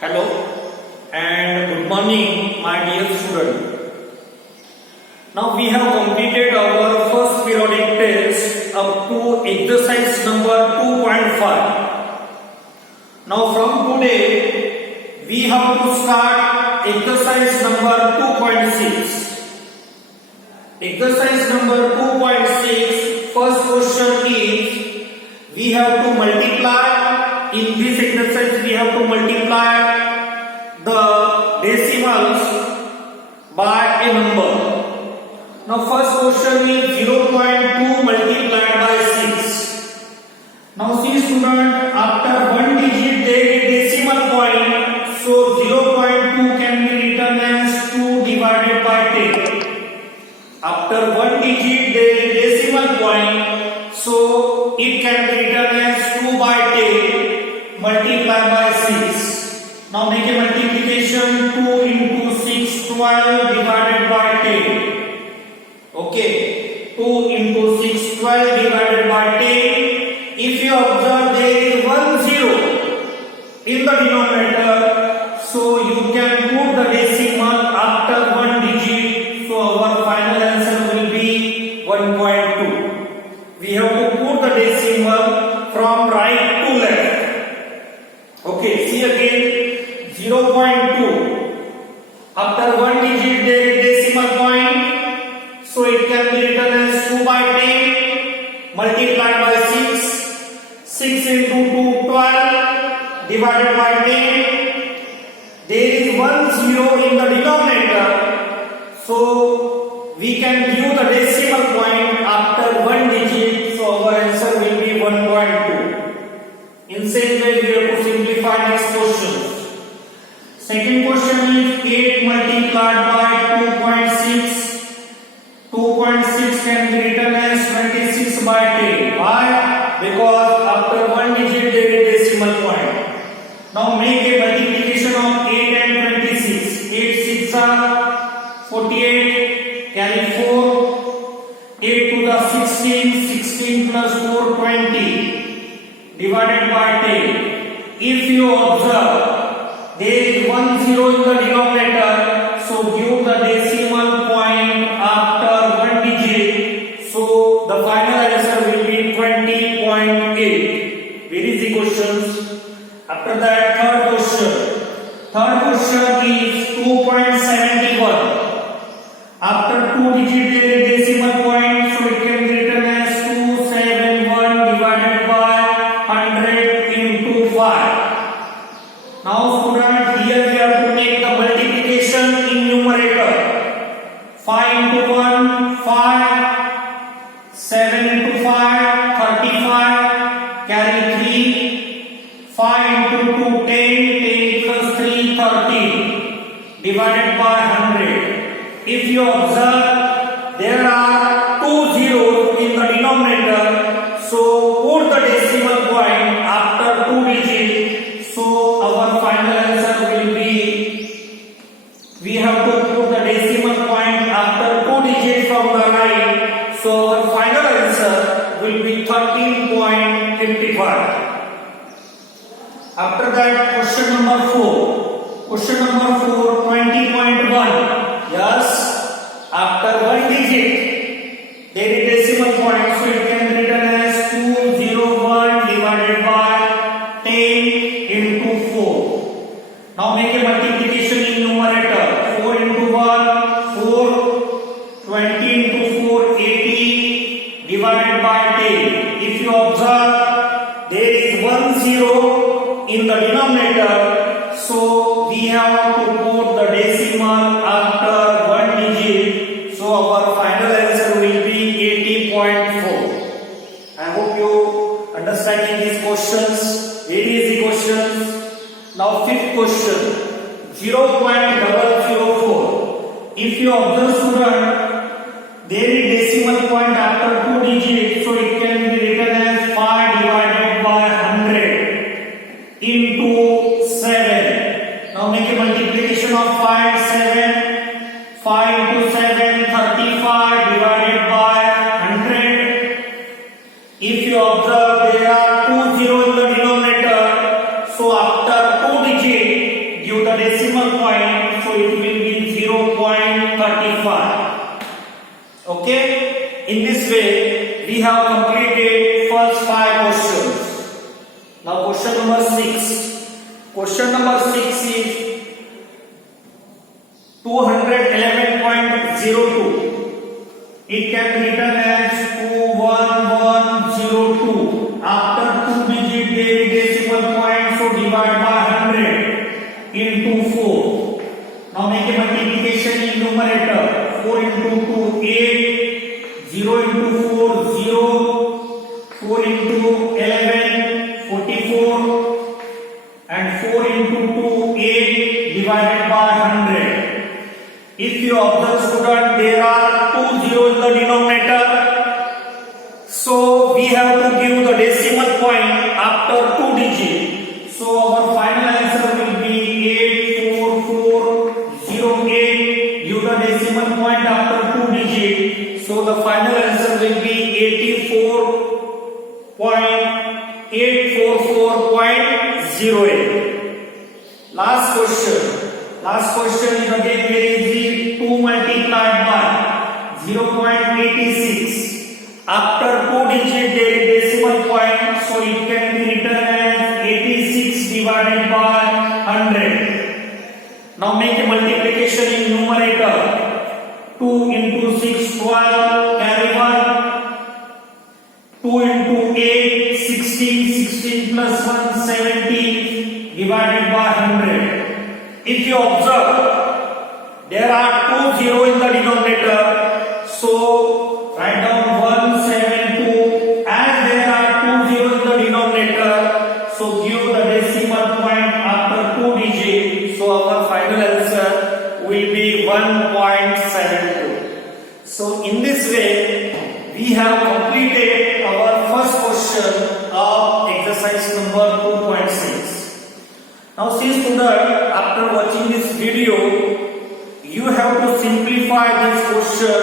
Hello and good morning, my dear student. Now we have completed our first periodic test up to exercise number 2.5. Now from today we have to start exercise number 2.6. Exercise number 2.6, first question is we have to multiply. In this exercise we have to multiply the decimals by a number. Now first question is 0.2 multiplied by 6. Now see student, after one digit there is decimal point, so 0.2 can be written as 2 divided by 10. After one digit there is decimal point, so it can be written as 2 by 10 multiplied by 6. Now make a multiplication, 2 into 6, 12 divided by 10. Okay, 2 into 6, 12 divided by 10. If you observe there is 1 0 in the denominator, so you can put the decimal after one digit, so our final answer will be 1.2. We have to put the decimal from right to left. Okay, see again, 0.2. After one digit there is decimal point, so it can be written as 2 by 10 multiplied by 6. 6 into 2, 12 divided by 10. There is 1 0 in the denominator, so we can give the decimal point after one digit, so our answer will be 1.2. In same way we have to simplify next question. Second question is 8 multiplied by 2.6. 2.6 can be written as 26 by 10. Why? Because after one digit there is decimal point. Now make a multiplication of 8 and 26. 8 6 are 48. Carry 4. 8 to the 16. 16 plus 4 20. Divided by 10. If you observe, there is 1 0 in the denominator, so give the decimal point after one digit, so the final answer will be 20.8. Where is the questions? After that, third question. Third question is 2.71. After two digit there is decimal point, so it can be written as 271 divided by 100 into 5. Now student, here we have to make the multiplication in numerator. 5 into 1, 5. 7 into 5, 35. Carry 3. 5 into 2, 10. 10 plus 3, 13. Divided by 100. If you observe, there are 2 zeros in the denominator, so put the decimal point after two digits, so our final answer will be, we have to put the decimal point after two digits from the right, so our final answer will be 13.55. After that, question number 4. Question number 4, 20.1. Yes, after one digit there is decimal point, so it can be written as 201 divided by 10 into 4. Now make a multiplication in numerator. 4 into 1, 4. 20 into 4, 80 divided by 10. If you observe, there is 1 0 in the denominator, so we have to put the decimal after one digit, so our final answer will be 80.4. I hope you understanding these questions. Very easy questions. Now fifth question, 0.004. If you observe student, there is decimal point after two digits, so it can be written as 5 divided by 100 into 7. Now make a multiplication of 5, 7. 5 into 7, 35 divided by 100. If you observe, there are 2 0 in the denominator, so after two digits equals 5 questions. Now question number 6. Question number 6 is 211.02. It can be written as 21102. After 2 digit there is decimal point, so divide by 100 into 4. Now make a multiplication in numerator. 4 into 2 8, 0 into 4 0, 4 into 11 44, and 4 into 2 8 divided by 100. If you observe student, there are 2 zeros in the denominator, so we have to give the decimal point after 2 digits. So our final answer will be 84408. Give the decimal point after 2 digits. So the final answer will be 84.844.08. Last question. Last question is again very easy. 2 multiplied by 0.86. After 2 digit there is decimal point, so it can be written as 86 divided by 100. Now make a multiplication in numerator. 2 into 6 12, carry 1. 2 into 8 16, 16 plus 1 17 divided by 100. If you observe, there are 2 zeros in the denominator, so write down 172. As there are 2 zeros in the denominator, so give the decimal point after 2 digits. So our final answer will be 1.72. So in this way, we have completed our first question of exercise number 2.6. Now see student, after watching this video, you have to simplify this question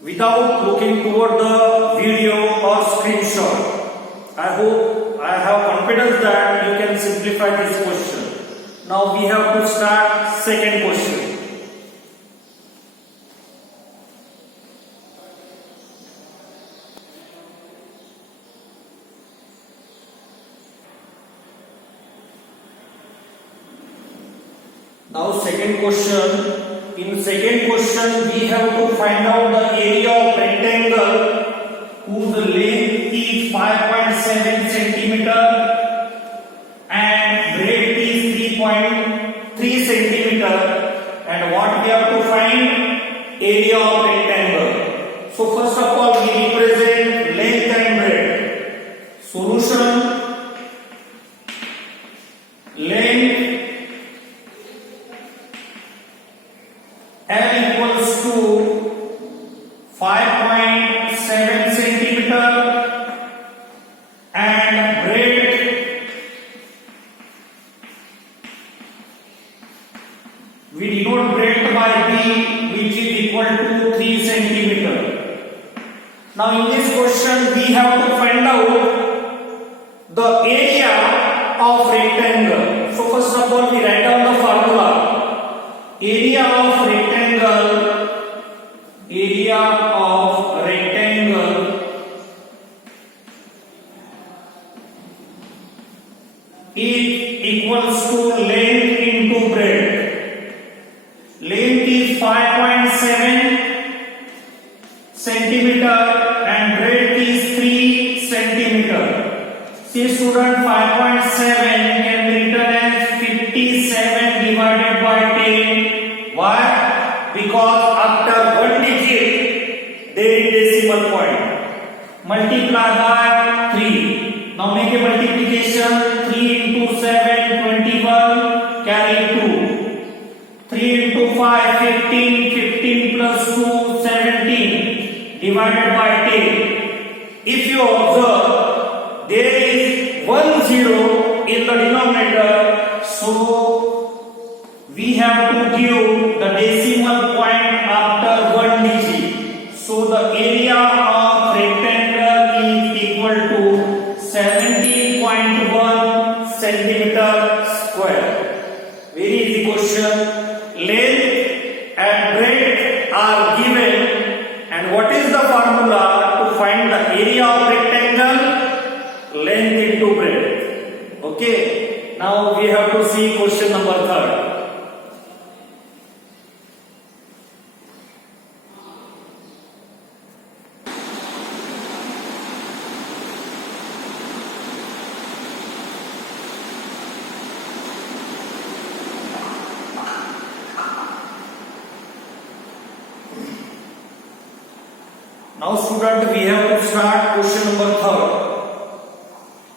without looking toward the video or screenshot. I hope, I have confidence that you can simplify this question. Now we have to start second question. Now second question. In second question we have to find out the area of rectangle whose length is 5.7 centimeter and breadth is 3.3 centimeter, and what we have to find? Area of rectangle. So first of all we represent length and breadth. Solution: length L equals to 5.7 centimeter and breadth we denote breadth by B, which is equal to 3 centimeter. Now in this question we have to find out the area of rectangle. So first of all we write down the formula. Area of rectangle is equals to length into breadth. Length is 5.7 centimeter and breadth is 3 centimeter. See student, 5.7 can be written as 57 divided by 10. Why? Because after 1 digit there is decimal point. Multiply by 3. Now make a multiplication. 3 into 7 21, carry 2. 3 into 5 15, 15 plus 2 17 divided by 10. If you observe, there is 1 zero in the denominator, so we have to give the decimal point after 1 digit. So the area of rectangle is equal to 17.1 centimeter square. Very easy question. Length and breadth are given, and what is the formula to find the area of rectangle? length into breadth. Okay. Now we have to see question number 3. Now student, we have to start question number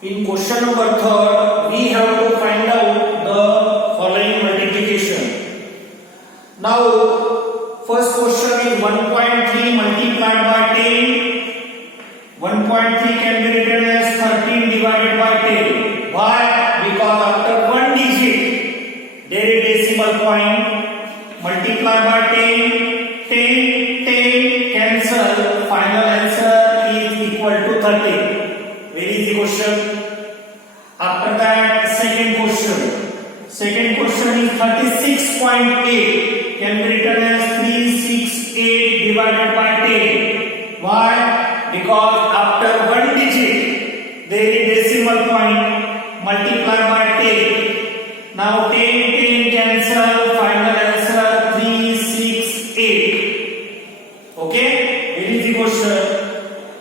3. In question number 3, we have to find out the following multiplication. Now first question is 1.3 multiplied by 10. 1.3 can be written as 13 divided by 10. Why? Because after one digit there is decimal point. Multiply by 10. 10 cancel. Final answer is equal to 30. Very easy question. After that, second question. Second question is 36.8 can be written as 368 divided by 10. Why? Because after one digit there is decimal point. Multiply by 10. Now 10 cancel. Final answer 368. Okay. Very easy question.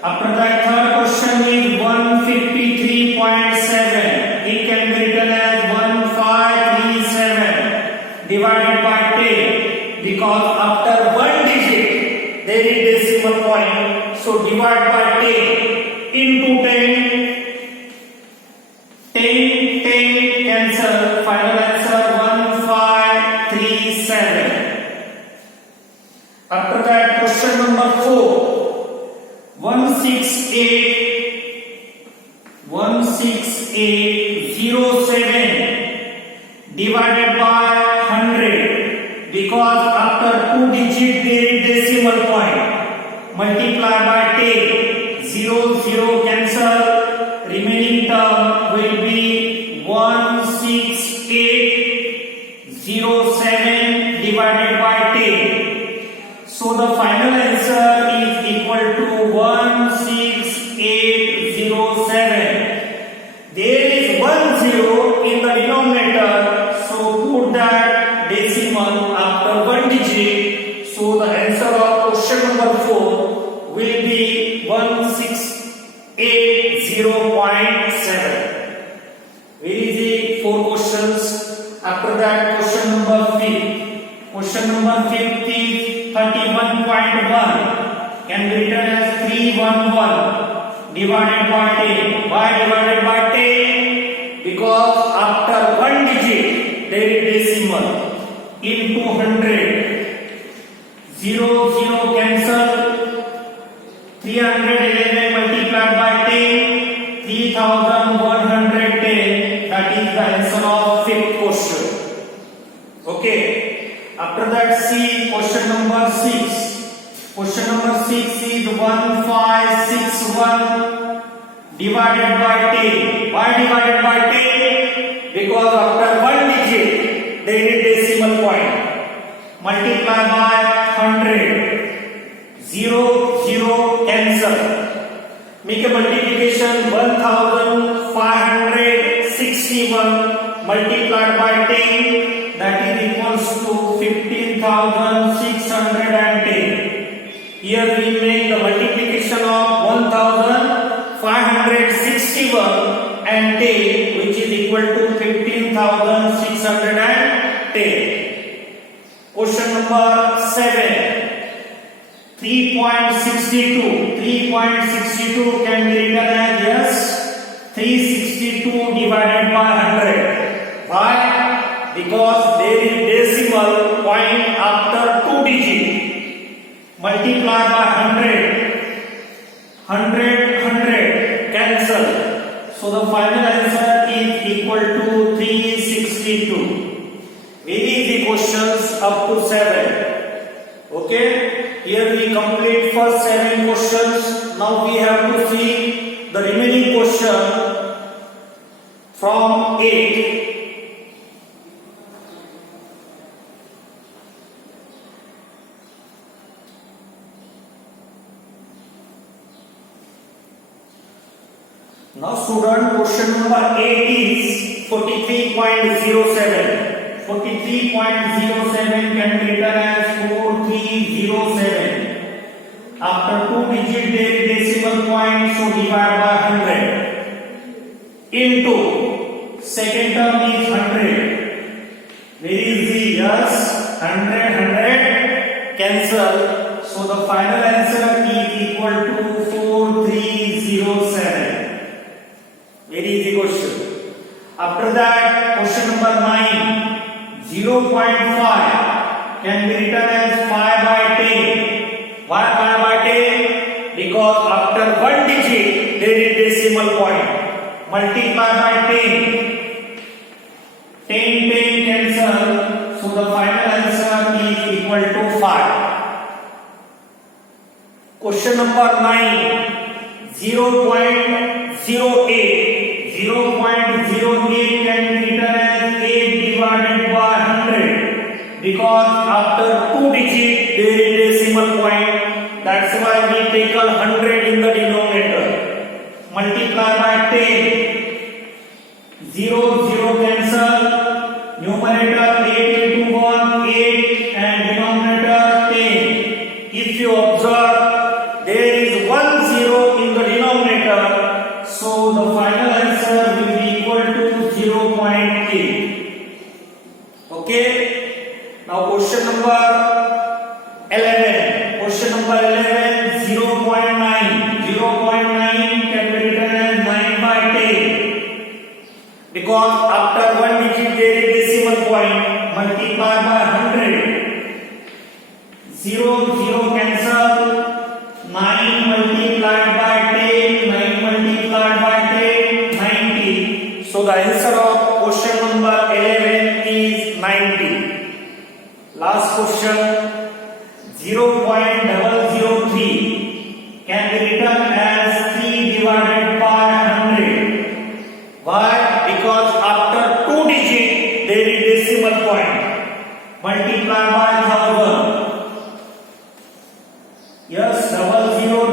After that, third question is 153.7. It can be written as 1537 divided by 10. Because after one digit there is decimal point. So divide by 10 into 10. 10 cancel. Final answer 1537. After that, question number 4. 16807 divided by 100. Because after two digit there is decimal point. Multiply by 10. 0 cancel. Remaining term will be 16807 divided by 10. So the final answer is equal to 16807. There is 10 in the denominator, so put that decimal after one digit. So the answer of question number 4 will be 1680.7. Very easy, 4 questions. After that, question number 5. Question number 5 is 31.1 can be written as 311 divided by 10. Why divided by 10? Because after one digit there is decimal. Into 100. 0 cancel. 311 multiplied by 10. 3110. That is the answer of 5th question. Okay. After that, see question number 6. Question number 6 is 1561 divided by 10. Why divided by 10? Because after one digit there is decimal point. Multiply by 100. 0 cancel. Make a multiplication. 1561 multiplied by 10. That is equals to 15,610. Here we make the multiplication of 1561 and 10, which is equal to 15,610. Question number 7. 3.62. 3.62 can be written as yes. 362 divided by 100. Why? Because there is decimal point after two digit. Multiply by 100 cancel. So the final answer is equal to 362. Very easy questions up to 7. Okay, here we complete first 7 questions. Now we have to see the remaining question from 8. Now student, question number 8 is 43.07. 43.07 can be written as 4307. After 2 digit there is decimal point, so divide by 100. Into second term is 100. Very easy, yes. 100 cancel. So the final answer is equal to 4307. Very easy question. After that, question number 9, 0.5 can be written as 5 by 10. Why 5 by 10? Because after one digit there is decimal point. Multiply by 10. 10 cancel. So the final answer is equal to 5. Question number 9, 0.08. 0.08 can be written as 8 divided by 100 because after 2 digit there is decimal point. That's why we take 100 in the denominator. Multiply by 10. 0 cancel. Numerator 8 into 1 8 and denominator 10. If you observe, there is 1 0 in the denominator. So the final answer will be equal to 0.8. Okay. Now question number 11. Question number 11, 0.9. 0.9 can be written as 9 by 10. Because after one digit there is decimal point. Multiply by 100. 0 cancel. 9 multiplied by 10. 9 multiplied by 10. 90. So the answer of question number 11 is 90. Last question, 0.003 can be written as 3 divided by 100. Why? Because after 2 digit there is decimal point. Multiply by 1000. Yes, 00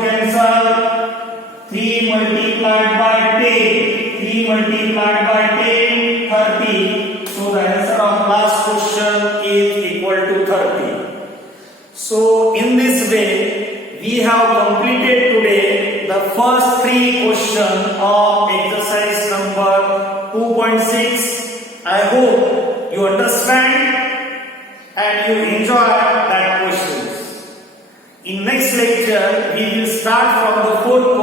cancel. 3 multiplied by 10. 3 multiplied by 10, 30. So the answer of last question is equal to 30. So in this way, we have completed today the first 3 questions of exercise number 2.6. I hope you understand and you enjoy that questions. In next lecture, we will start from the 4th